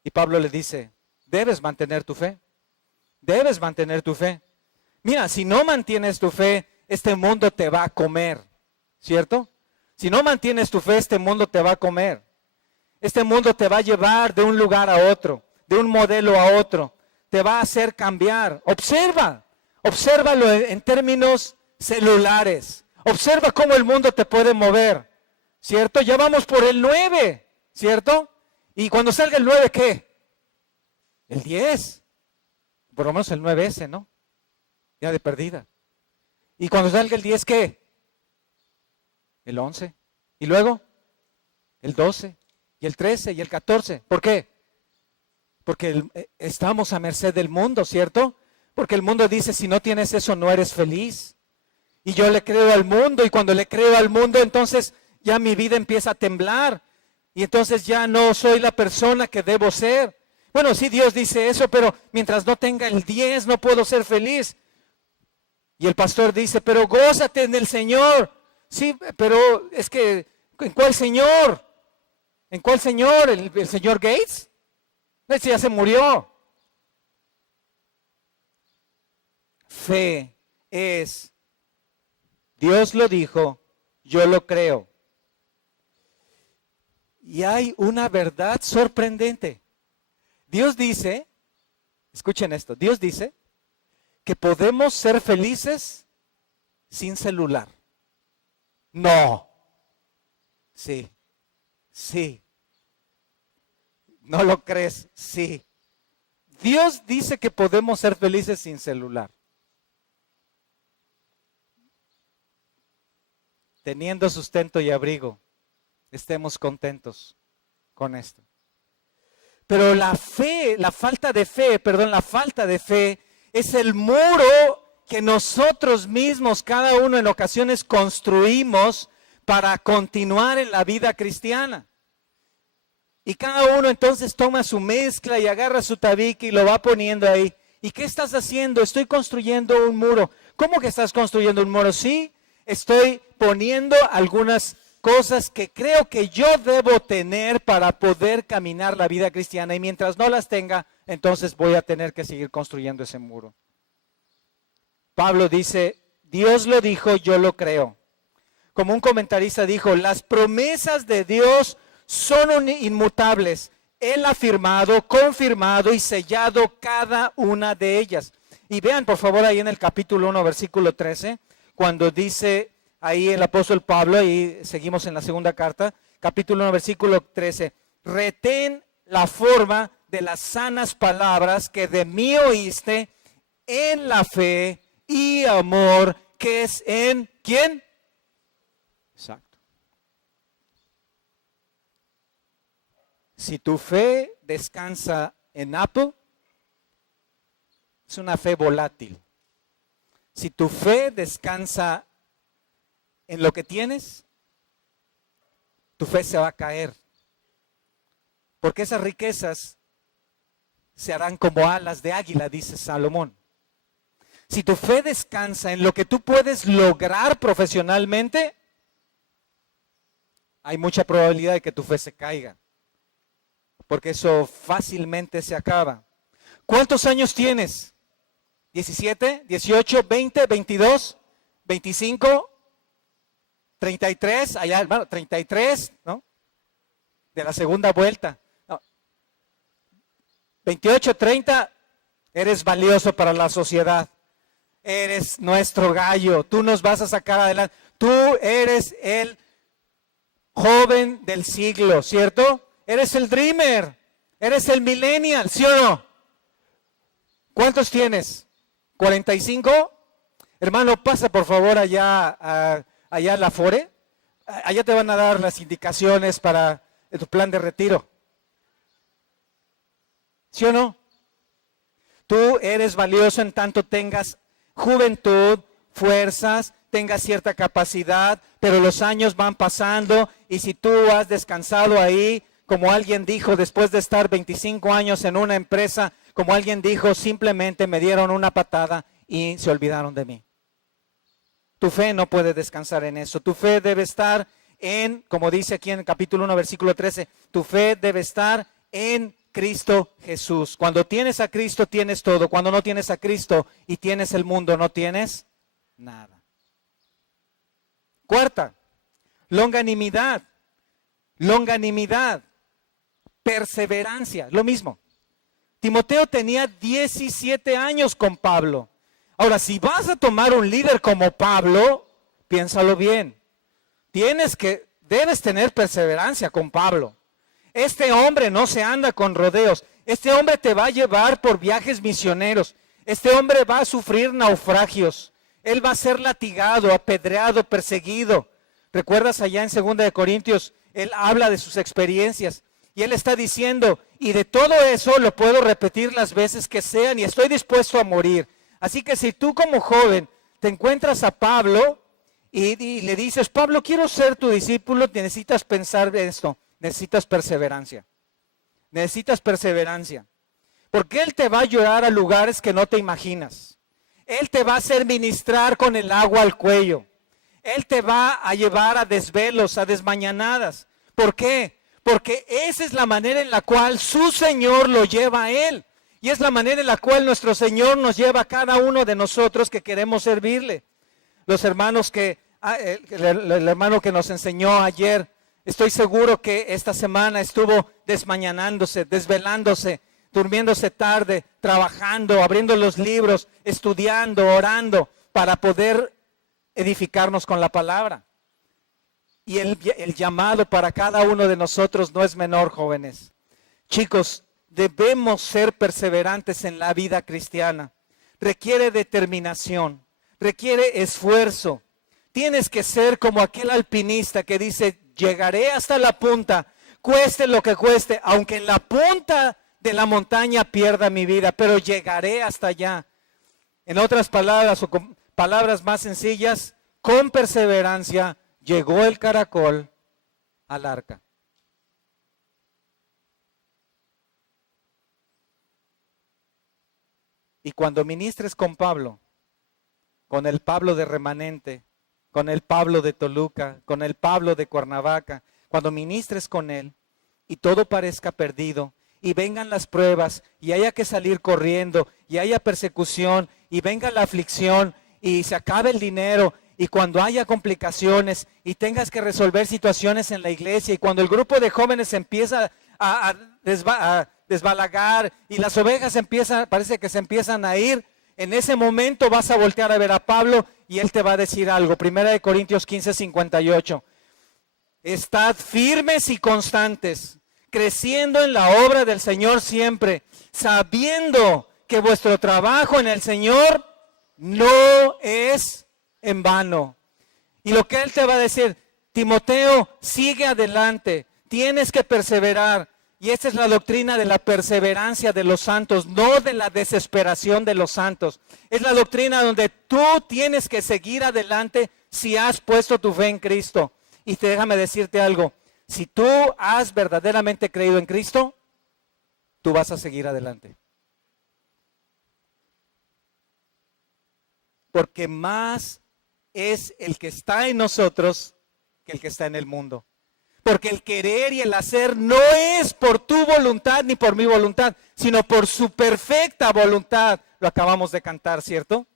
Y Pablo le dice: debes mantener tu fe. Debes mantener tu fe. Mira, si no mantienes tu fe, este mundo te va a comer, ¿cierto? Si no mantienes tu fe, este mundo te va a comer. Este mundo te va a llevar de un lugar a otro, de un modelo a otro. Te va a hacer cambiar. Obsérvalo en términos celulares. Observa cómo el mundo te puede mover, ¿cierto? Ya vamos por el 9, ¿cierto? Y cuando salga el 9, ¿qué? El 10. Por lo menos el 9S, ¿no? Ya de perdida. Y cuando salga el 10, ¿qué? El 11. Y luego el 12. Y el 13 y el 14. ¿Por qué? Porque estamos a merced del mundo, ¿cierto? Porque el mundo dice: si no tienes eso, no eres feliz. Y yo le creo al mundo, y cuando le creo al mundo, entonces ya mi vida empieza a temblar. Y entonces ya no soy la persona que debo ser. Bueno, sí, Dios dice eso, pero mientras no tenga el 10, no puedo ser feliz. Y el pastor dice: pero gózate en el Señor. Sí, pero es que, ¿en cuál Señor? ¿En cuál Señor? ¿El señor Gates? Ese ya se murió. Fe es: Dios lo dijo, yo lo creo. Y hay una verdad sorprendente. Dios dice, escuchen esto, Dios dice que podemos ser felices sin celular. No. Sí. Sí. ¿No lo crees? Sí. Dios dice que podemos ser felices sin celular. Teniendo sustento y abrigo, estemos contentos con esto. Pero la falta de fe es el muro que nosotros mismos, cada uno en ocasiones, construimos para continuar en la vida cristiana. Y cada uno entonces toma su mezcla y agarra su tabique y lo va poniendo ahí. ¿Y qué estás haciendo? Estoy construyendo un muro. ¿Cómo que estás construyendo un muro? Sí, estoy poniendo algunas cosas que creo que yo debo tener para poder caminar la vida cristiana. Y mientras no las tenga, entonces voy a tener que seguir construyendo ese muro. Pablo dice: Dios lo dijo, yo lo creo. Como un comentarista dijo: las promesas de Dios son inmutables. Él ha firmado, confirmado y sellado cada una de ellas. Y vean por favor ahí en el capítulo 1, versículo 13, cuando dice ahí el apóstol Pablo, y seguimos en la segunda carta, capítulo 1, versículo 13, retén la forma de las sanas palabras que de mí oíste en la fe y amor que es en ¿quién? Exacto. Si tu fe descansa en Apple, es una fe volátil. Si tu fe descansa en lo que tienes, tu fe se va a caer. Porque esas riquezas se harán como alas de águila, dice Salomón. Si tu fe descansa en lo que tú puedes lograr profesionalmente, hay mucha probabilidad de que tu fe se caiga. Porque eso fácilmente se acaba. ¿Cuántos años tienes? ¿17, 18, 20, 22, 25, 33? Allá, hermano, 33, ¿no? De la segunda vuelta. No. 28, 30, eres valioso para la sociedad. Eres nuestro gallo. Tú nos vas a sacar adelante. Tú eres el joven del siglo, ¿cierto? Eres el dreamer. Eres el millennial, ¿sí o no? ¿Cuántos tienes? ¿45? Hermano, pasa por favor allá a la Afore. Allá te van a dar las indicaciones para tu plan de retiro. ¿Sí o no? Tú eres valioso en tanto tengas juventud, fuerzas, tengas cierta capacidad, pero los años van pasando y si tú has descansado ahí, como alguien dijo, después de estar 25 años en una empresa, como alguien dijo, simplemente me dieron una patada y se olvidaron de mí. Tu fe no puede descansar en eso. Tu fe debe estar en, como dice aquí en el capítulo 1, versículo 13, tu fe debe estar en Cristo Jesús. Cuando tienes a Cristo, tienes todo. Cuando no tienes a Cristo y tienes el mundo, no tienes nada. Cuarta, longanimidad. Longanimidad. Perseverancia. Lo mismo. Timoteo tenía 17 años con Pablo. Ahora, si vas a tomar un líder como Pablo, piénsalo bien. Debes tener perseverancia con Pablo. Este hombre no se anda con rodeos. Este hombre te va a llevar por viajes misioneros. Este hombre va a sufrir naufragios. Él va a ser latigado, apedreado, perseguido. ¿Recuerdas allá en 2 de Corintios? Él habla de sus experiencias. Y él está diciendo, y de todo eso lo puedo repetir las veces que sean y estoy dispuesto a morir. Así que si tú como joven te encuentras a Pablo y le dices, Pablo, quiero ser tu discípulo, necesitas pensar en esto. Necesitas perseverancia. Necesitas perseverancia. Porque Él te va a llevar a lugares que no te imaginas. Él te va a hacer ministrar con el agua al cuello. Él te va a llevar a desvelos, a desmañanadas. ¿Por qué? Porque esa es la manera en la cual su Señor lo lleva a Él. Y es la manera en la cual nuestro Señor nos lleva a cada uno de nosotros que queremos servirle. Los hermanos el hermano que nos enseñó ayer, estoy seguro que esta semana estuvo desmañanándose, desvelándose, durmiéndose tarde, trabajando, abriendo los libros, estudiando, orando, para poder edificarnos con la palabra. Y el llamado para cada uno de nosotros no es menor, jóvenes. Chicos, debemos ser perseverantes en la vida cristiana. Requiere determinación, requiere esfuerzo. Tienes que ser como aquel alpinista que dice, llegaré hasta la punta, cueste lo que cueste, aunque en la punta de la montaña pierda mi vida, pero llegaré hasta allá. En otras palabras, o con palabras más sencillas, con perseverancia llegó el caracol al arca. Y cuando ministres con Pablo, con el Pablo de Remanente, con el Pablo de Toluca, con el Pablo de Cuernavaca, cuando ministres con él y todo parezca perdido y vengan las pruebas y haya que salir corriendo y haya persecución y venga la aflicción y se acabe el dinero y cuando haya complicaciones y tengas que resolver situaciones en la iglesia y cuando el grupo de jóvenes empieza a desbalagar y las ovejas parece que se empiezan a ir, en ese momento vas a voltear a ver a Pablo y él te va a decir algo. 1 Corintios 15:58. Estad firmes y constantes, creciendo en la obra del Señor siempre, sabiendo que vuestro trabajo en el Señor no es en vano. Y lo que él te va a decir, Timoteo, sigue adelante, tienes que perseverar. Y esta es la doctrina de la perseverancia de los santos, no de la desesperación de los santos. Es la doctrina donde tú tienes que seguir adelante si has puesto tu fe en Cristo. Y déjame decirte algo, si tú has verdaderamente creído en Cristo, tú vas a seguir adelante. Porque más es el que está en nosotros que el que está en el mundo. Porque el querer y el hacer no es por tu voluntad ni por mi voluntad, sino por su perfecta voluntad. Lo acabamos de cantar, ¿cierto?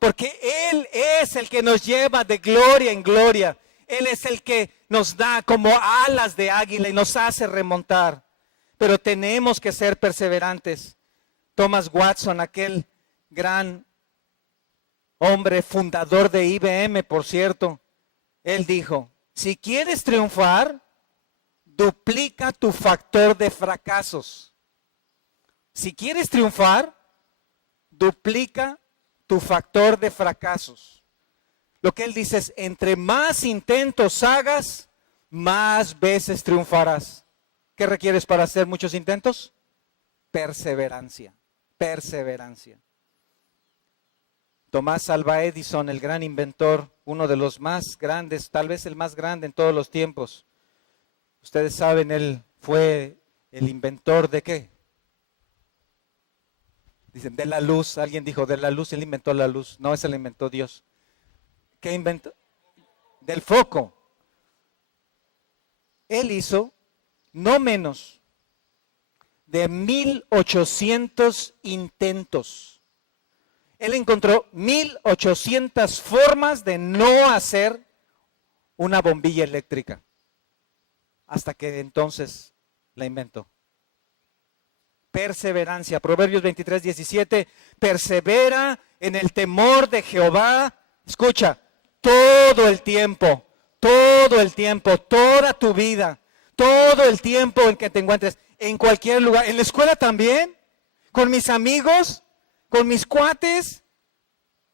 Porque Él es el que nos lleva de gloria en gloria. Él es el que nos da como alas de águila y nos hace remontar. Pero tenemos que ser perseverantes. Thomas Watson, aquel gran hombre fundador de IBM, por cierto, él dijo, si quieres triunfar, duplica tu factor de fracasos. Si quieres triunfar, duplica tu factor de fracasos. Lo que él dice es, entre más intentos hagas, más veces triunfarás. ¿Qué requieres para hacer muchos intentos? Perseverancia, perseverancia. Tomás Alva Edison, el gran inventor, uno de los más grandes, tal vez el más grande en todos los tiempos. Ustedes saben, él fue el inventor ¿de qué? Dicen, de la luz. Alguien dijo, de la luz, él inventó la luz. No, ese lo inventó Dios. ¿Qué inventó? Del foco. Él hizo no menos de 1800 intentos. Él encontró 1800 formas de no hacer una bombilla eléctrica. Hasta que entonces la inventó. Perseverancia. Proverbios 23:17. Persevera en el temor de Jehová. Escucha, todo el tiempo, toda tu vida, todo el tiempo en que te encuentres, en cualquier lugar, en la escuela también, con mis amigos, con mis cuates,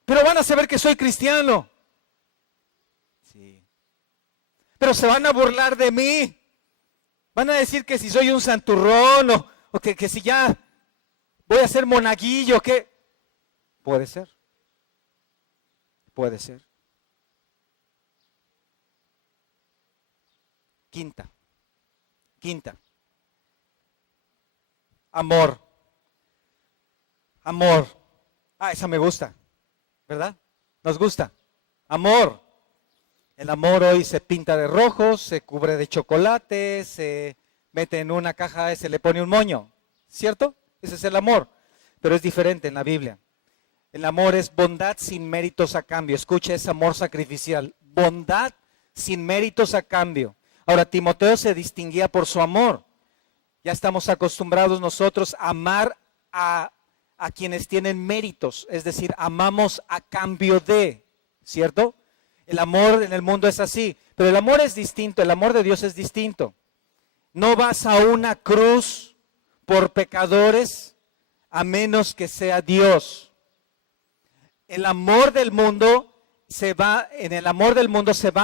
pero van a saber que soy cristiano. Sí. Pero se van a burlar de mí. Van a decir que si soy un santurrón o que si ya voy a ser monaguillo, ¿qué? Puede ser. Puede ser. Quinta. Amor. Esa me gusta, ¿verdad? Nos gusta. Amor. El amor hoy se pinta de rojo, se cubre de chocolate, se mete en una caja y se le pone un moño, ¿cierto? Ese es el amor, pero es diferente en la Biblia. El amor es bondad sin méritos a cambio. Escucha, es amor sacrificial. Bondad sin méritos a cambio. Ahora, Timoteo se distinguía por su amor. Ya estamos acostumbrados nosotros a amar a quienes tienen méritos. Es decir, amamos a cambio de, ¿cierto? El amor en el mundo es así. Pero el amor es distinto. El amor de Dios es distinto. No vas a una cruz por pecadores a menos que sea Dios. En el amor del mundo se va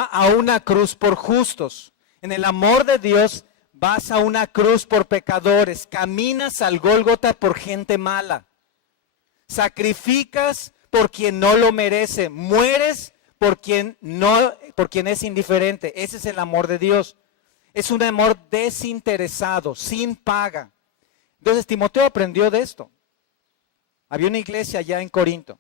a una cruz por justos. En el amor de Dios vas a una cruz por pecadores. Caminas al Gólgota por gente mala. Sacrificas por quien no lo merece. Mueres por quien es indiferente. Ese es el amor de Dios. Es un amor desinteresado, sin paga. Entonces Timoteo aprendió de esto. Había una iglesia allá en Corinto.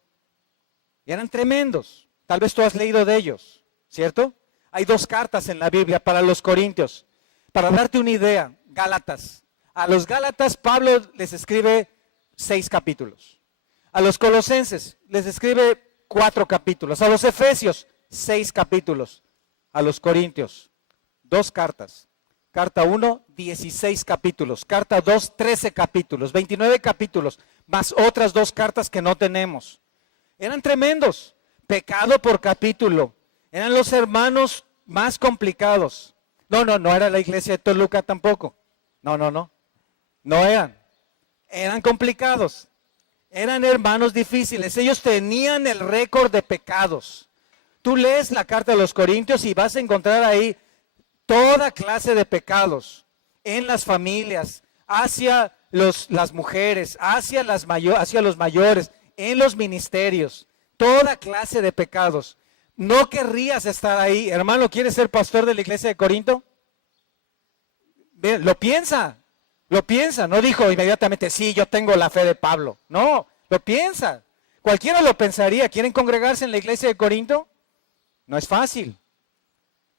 Y eran tremendos. Tal vez tú has leído de ellos, ¿cierto? Hay 2 cartas en la Biblia para los corintios. Para darte una idea, Gálatas. A los Gálatas Pablo les escribe 6 capítulos. A los colosenses les escribe 4 capítulos. A los efesios 6 capítulos. A los corintios 2 cartas. Carta 1, 16 capítulos. Carta 2, 13 capítulos. 29 capítulos, más otras 2 cartas que no tenemos. Eran tremendos. Pecado por capítulo. Eran los hermanos más complicados. No era la iglesia de Toluca tampoco. No eran. Eran complicados. Eran hermanos difíciles. Ellos tenían el récord de pecados. Tú lees la carta de los Corintios y vas a encontrar ahí toda clase de pecados en las familias, hacia las mujeres, hacia los mayores, en los ministerios. Toda clase de pecados. ¿No querrías estar ahí? Hermano, ¿quieres ser pastor de la iglesia de Corinto? Bien, lo piensa. No dijo inmediatamente, sí, yo tengo la fe de Pablo. No, lo piensa. Cualquiera lo pensaría. ¿Quieren congregarse en la iglesia de Corinto? No es fácil.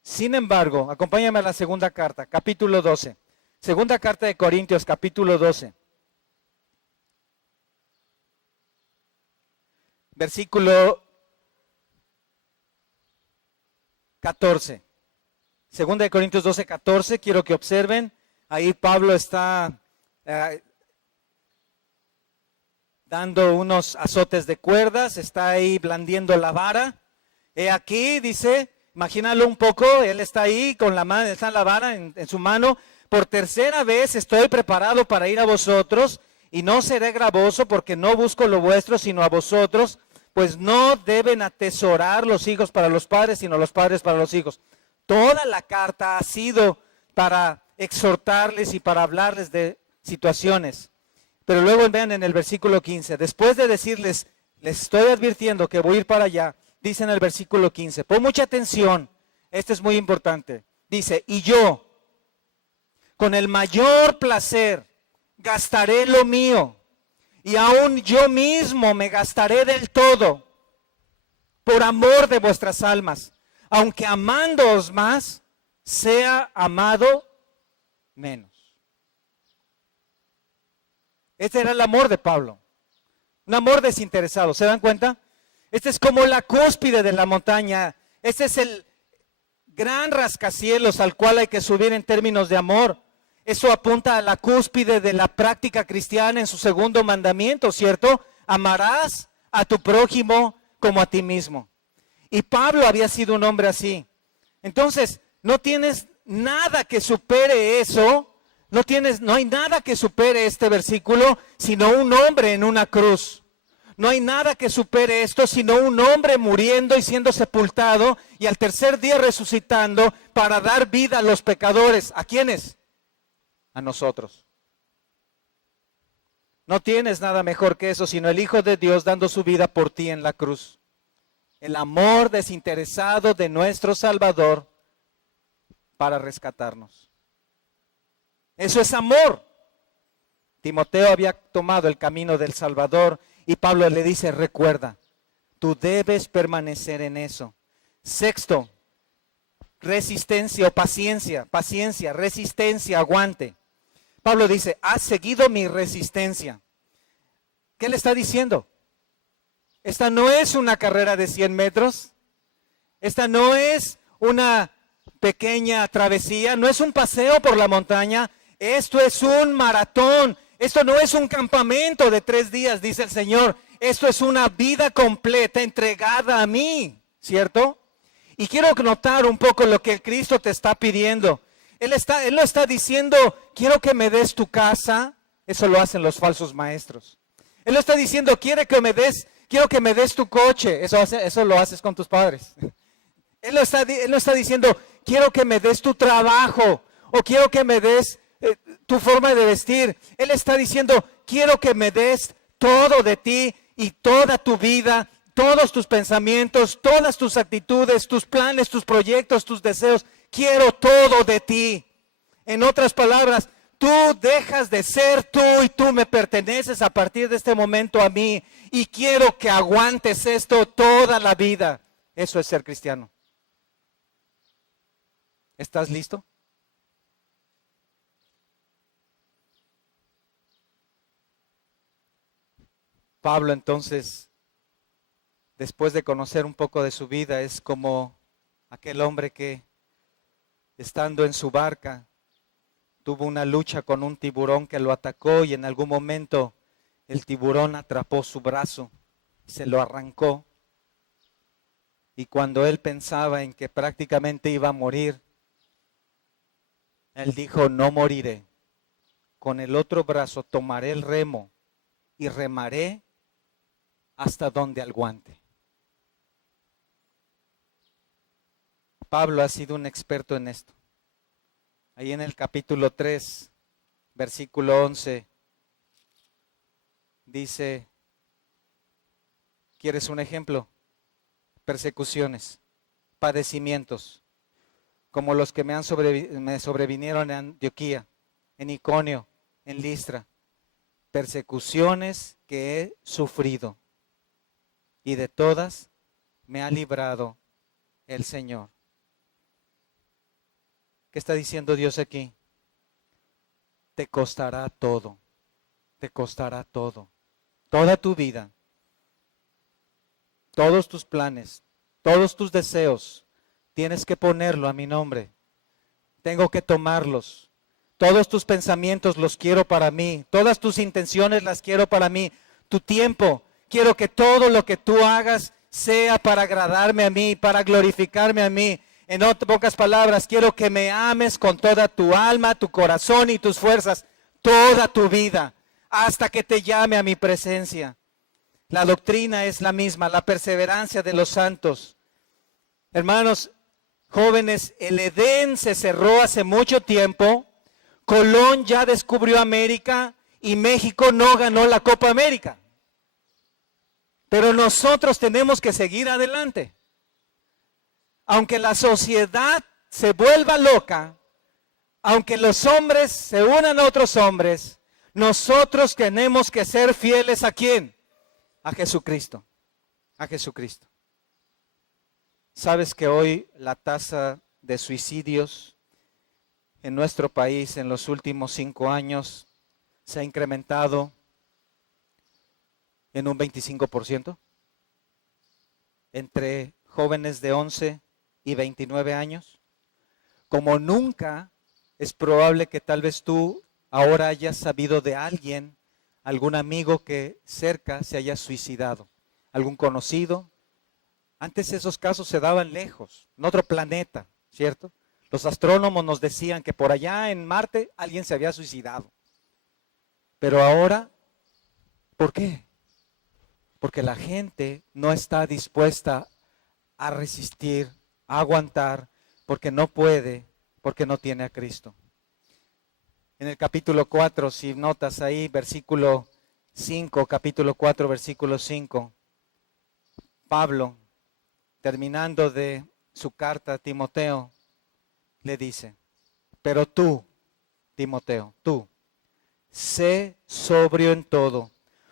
Sin embargo, acompáñame a la segunda carta, capítulo 12. Segunda carta de Corintios, capítulo 12. Versículo 14. Segunda de Corintios 12, 14. Quiero que observen. Ahí Pablo está dando unos azotes de cuerdas. Está ahí blandiendo la vara. He aquí, dice, imagínalo un poco. Él está ahí con la mano, está la vara en su mano. Por tercera vez estoy preparado para ir a vosotros. Y no seré gravoso porque no busco lo vuestro, sino a vosotros, pues no deben atesorar los hijos para los padres, sino los padres para los hijos. Toda la carta ha sido para exhortarles y para hablarles de situaciones. Pero luego vean en el versículo 15, después de decirles, les estoy advirtiendo que voy a ir para allá, dice en el versículo 15, pon mucha atención, esto es muy importante. Dice, y yo, con el mayor placer, gastaré lo mío, y aún yo mismo me gastaré del todo, por amor de vuestras almas, aunque amándoos más, sea amado menos. Este era el amor de Pablo, un amor desinteresado, ¿se dan cuenta? Este es como la cúspide de la montaña, este es el gran rascacielos al cual hay que subir en términos de amor. Eso apunta a la cúspide de la práctica cristiana en su segundo mandamiento, ¿cierto? Amarás a tu prójimo como a ti mismo. Y Pablo había sido un hombre así. Entonces, no tienes nada que supere eso, no hay nada que supere este versículo, sino un hombre en una cruz. No hay nada que supere esto, sino un hombre muriendo y siendo sepultado y al tercer día resucitando para dar vida a los pecadores. ¿A quiénes? A nosotros. No tienes nada mejor que eso, sino el Hijo de Dios dando su vida por ti en la cruz. El amor desinteresado de nuestro Salvador para rescatarnos. Eso es amor. Timoteo había tomado el camino del Salvador y Pablo le dice, recuerda, tú debes permanecer en eso. Sexto, resistencia o paciencia, resistencia, aguante. Pablo dice, has seguido mi resistencia. ¿Qué le está diciendo? Esta no es una carrera de 100 metros. Esta no es una pequeña travesía. No es un paseo por la montaña. Esto es un maratón. Esto no es un campamento de 3 días, dice el Señor. Esto es una vida completa entregada a mí, ¿cierto? Y quiero notar un poco lo que el Cristo te está pidiendo. Él lo está diciendo, quiero que me des tu casa. Eso lo hacen los falsos maestros. Él lo está diciendo, quiero que me des tu coche. Eso lo haces con tus padres. Él no está diciendo, quiero que me des tu trabajo. O quiero que me des tu forma de vestir. Él está diciendo, quiero que me des todo de ti y toda tu vida, todos tus pensamientos, todas tus actitudes, tus planes, tus proyectos, tus deseos. Quiero todo de ti. En otras palabras, tú dejas de ser tú y tú me perteneces a partir de este momento a mí. Y quiero que aguantes esto toda la vida. Eso es ser cristiano. ¿Estás listo? Pablo entonces, después de conocer un poco de su vida, es como aquel hombre que estando en su barca, tuvo una lucha con un tiburón que lo atacó y en algún momento el tiburón atrapó su brazo, se lo arrancó. Y cuando él pensaba en que prácticamente iba a morir, él dijo, no moriré. Con el otro brazo tomaré el remo y remaré hasta donde aguante. Pablo ha sido un experto en esto. Ahí en el capítulo 3, versículo 11, dice, ¿quieres un ejemplo? Persecuciones, padecimientos, como los que me sobrevinieron en Antioquía, en Iconio, en Listra. Persecuciones que he sufrido, y de todas me ha librado el Señor. ¿Qué está diciendo Dios aquí? Te costará todo, te costará todo, toda tu vida, todos tus planes, todos tus deseos, tienes que ponerlo a mi nombre. Tengo que tomarlos. Todos tus pensamientos los quiero para mí, todas tus intenciones las quiero para mí. Tu tiempo, quiero que todo lo que tú hagas sea para agradarme a mí, para glorificarme a mí. En pocas palabras, quiero que me ames con toda tu alma, tu corazón y tus fuerzas, toda tu vida, hasta que te llame a mi presencia. La doctrina es la misma, la perseverancia de los santos. Hermanos, jóvenes, el Edén se cerró hace mucho tiempo. Colón ya descubrió América y México no ganó la Copa América. Pero nosotros tenemos que seguir adelante. Aunque la sociedad se vuelva loca, aunque los hombres se unan a otros hombres, nosotros tenemos que ser fieles ¿a quién? A Jesucristo. A Jesucristo. ¿Sabes que hoy la tasa de suicidios en nuestro país en los últimos 5 años se ha incrementado en un 25%? Entre jóvenes de 11 y 29 años. Como nunca, es probable que tal vez tú ahora hayas sabido de alguien, algún amigo que cerca se haya suicidado, algún conocido. Antes esos casos se daban lejos, en otro planeta, ¿cierto? Los astrónomos nos decían que por allá en Marte alguien se había suicidado. Pero ahora, ¿por qué? Porque la gente no está dispuesta a resistir, a aguantar, porque no puede, porque no tiene a Cristo. En el capítulo 4, si notas ahí, versículo 5, capítulo 4, versículo 5, Pablo, terminando de su carta a Timoteo, le dice, pero tú, Timoteo, tú, sé sobrio en todo,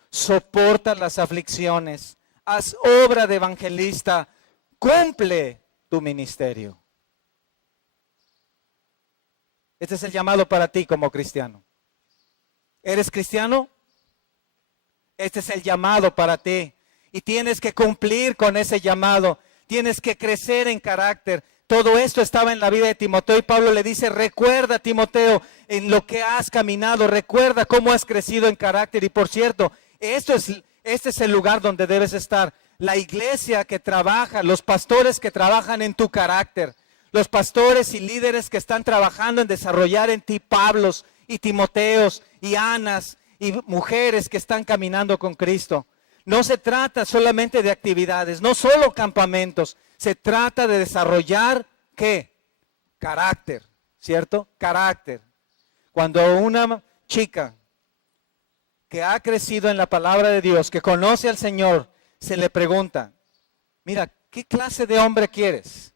soporta las aflicciones, haz obra de evangelista, cumple tu ministerio. Este es el llamado para ti como cristiano. ¿Eres cristiano? Este es el llamado para ti. Y tienes que cumplir con ese llamado. Tienes que crecer en carácter. Todo esto estaba en la vida de Timoteo y Pablo le dice, recuerda, Timoteo, en lo que has caminado. Recuerda cómo has crecido en carácter. Y por cierto, este es el lugar donde debes estar. La iglesia que trabaja, los pastores que trabajan en tu carácter. Los pastores y líderes que están trabajando en desarrollar en ti Pablos y Timoteos y Anas y mujeres que están caminando con Cristo. No se trata solamente de actividades, no solo campamentos. Se trata de desarrollar, ¿qué? Carácter, ¿cierto? Carácter. Cuando una chica que ha crecido en la palabra de Dios, que conoce al Señor, se le pregunta, mira, ¿qué clase de hombre quieres?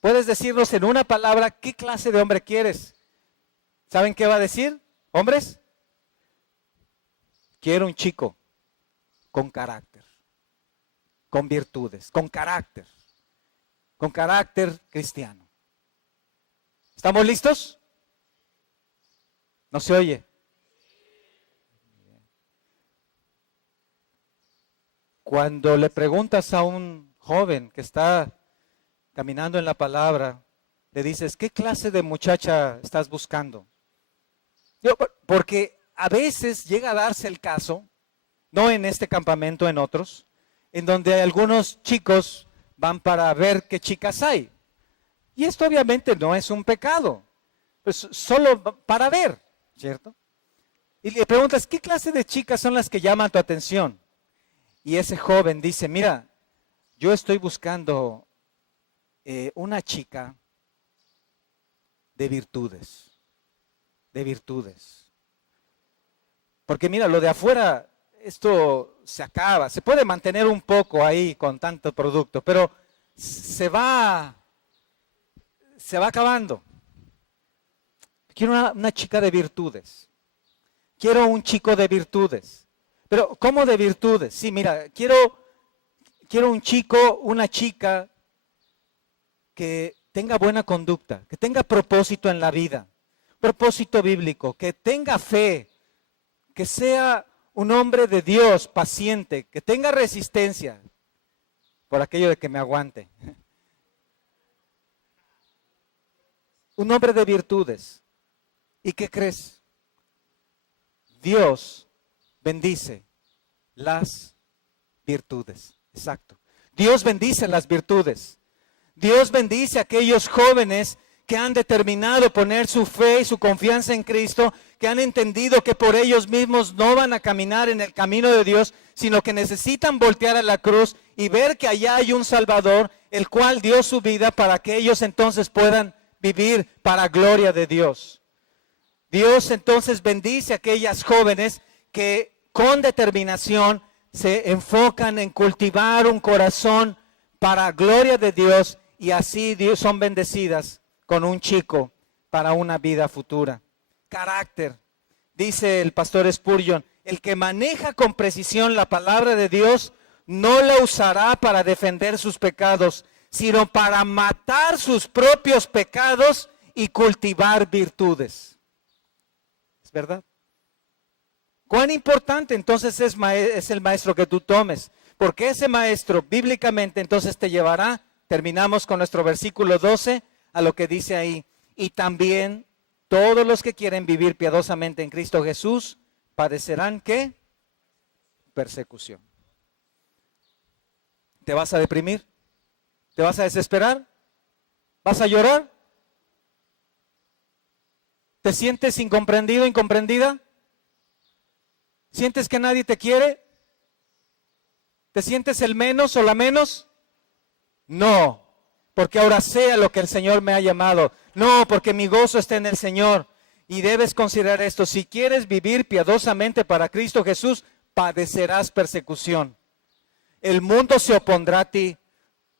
¿Puedes decirnos en una palabra qué clase de hombre quieres? ¿Saben qué va a decir? ¿Hombres? Quiero un chico con carácter, con virtudes, con carácter cristiano. ¿Estamos listos? ¿No se oye? Cuando le preguntas a un joven que está caminando en la palabra, le dices, ¿qué clase de muchacha estás buscando? Porque a veces llega a darse el caso, no en este campamento, en otros, en donde algunos chicos van para ver qué chicas hay. Y esto obviamente no es un pecado, pues solo para ver, ¿cierto? Y le preguntas, ¿qué clase de chicas son las que llaman tu atención? Y ese joven dice, mira, yo estoy buscando una chica de virtudes, de virtudes. Porque mira, lo de afuera, esto se acaba, se puede mantener un poco ahí con tanto producto, pero se va acabando. Quiero una chica de virtudes. Quiero un chico de virtudes. Pero, ¿cómo de virtudes? Sí, mira, quiero un chico, una chica que tenga buena conducta, que tenga propósito en la vida, propósito bíblico, que tenga fe, que sea un hombre de Dios, paciente, que tenga resistencia, por aquello de que me aguante. Un hombre de virtudes. ¿Y qué crees? Dios bendice las virtudes. Exacto. Dios bendice las virtudes. Dios bendice a aquellos jóvenes que han determinado poner su fe y su confianza en Cristo, que han entendido que por ellos mismos no van a caminar en el camino de Dios, sino que necesitan voltear a la cruz y ver que allá hay un Salvador, el cual dio su vida para que ellos entonces puedan vivir para gloria de Dios. Dios entonces bendice a aquellas jóvenes que con determinación se enfocan en cultivar un corazón para gloria de Dios y así son bendecidas con un chico para una vida futura. Carácter. Dice el pastor Spurgeon, el que maneja con precisión la palabra de Dios no la usará para defender sus pecados, sino para matar sus propios pecados y cultivar virtudes. ¿Es verdad? ¿Cuán importante entonces es el maestro que tú tomes? Porque ese maestro bíblicamente entonces te llevará, terminamos con nuestro versículo 12, a lo que dice ahí, y también todos los que quieren vivir piadosamente en Cristo Jesús padecerán ¿qué? Persecución. ¿Te vas a deprimir? ¿Te vas a desesperar? ¿Vas a llorar? ¿Te sientes incomprendido, incomprendida? ¿Sientes que nadie te quiere? ¿Te sientes el menos o la menos? No, porque ahora sé a lo que el Señor me ha llamado. No, porque mi gozo está en el Señor. Y debes considerar esto, si quieres vivir piadosamente para Cristo Jesús, padecerás persecución. El mundo se opondrá a ti.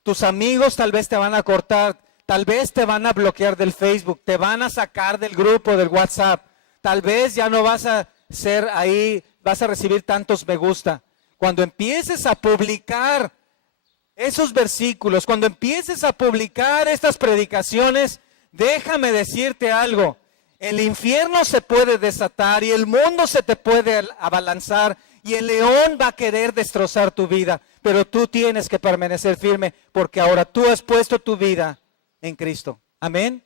Tus amigos tal vez te van a cortar, tal vez te van a bloquear del Facebook, te van a sacar del grupo del WhatsApp. Tal vez ya no vas a ser ahí, vas a recibir tantos me gusta. Cuando empieces a publicar esos versículos, cuando empieces a publicar estas predicaciones, déjame decirte algo. El infierno se puede desatar y el mundo se te puede abalanzar y el león va a querer destrozar tu vida, pero tú tienes que permanecer firme porque ahora tú has puesto tu vida en Cristo. Amén.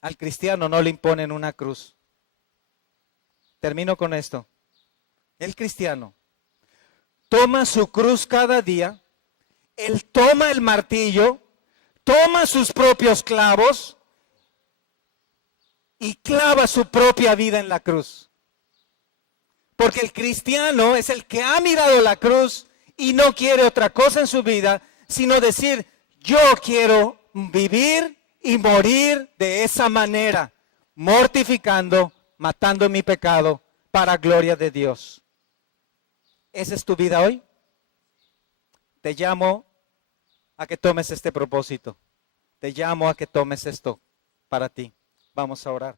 Al cristiano no le imponen una cruz. Termino con esto. El cristiano toma su cruz cada día, él toma el martillo, toma sus propios clavos y clava su propia vida en la cruz. Porque el cristiano es el que ha mirado la cruz y no quiere otra cosa en su vida, sino decir, yo quiero vivir y morir de esa manera, mortificando, matando mi pecado para gloria de Dios. ¿Esa es tu vida hoy? Te llamo a que tomes este propósito. Te llamo a que tomes esto para ti. Vamos a orar.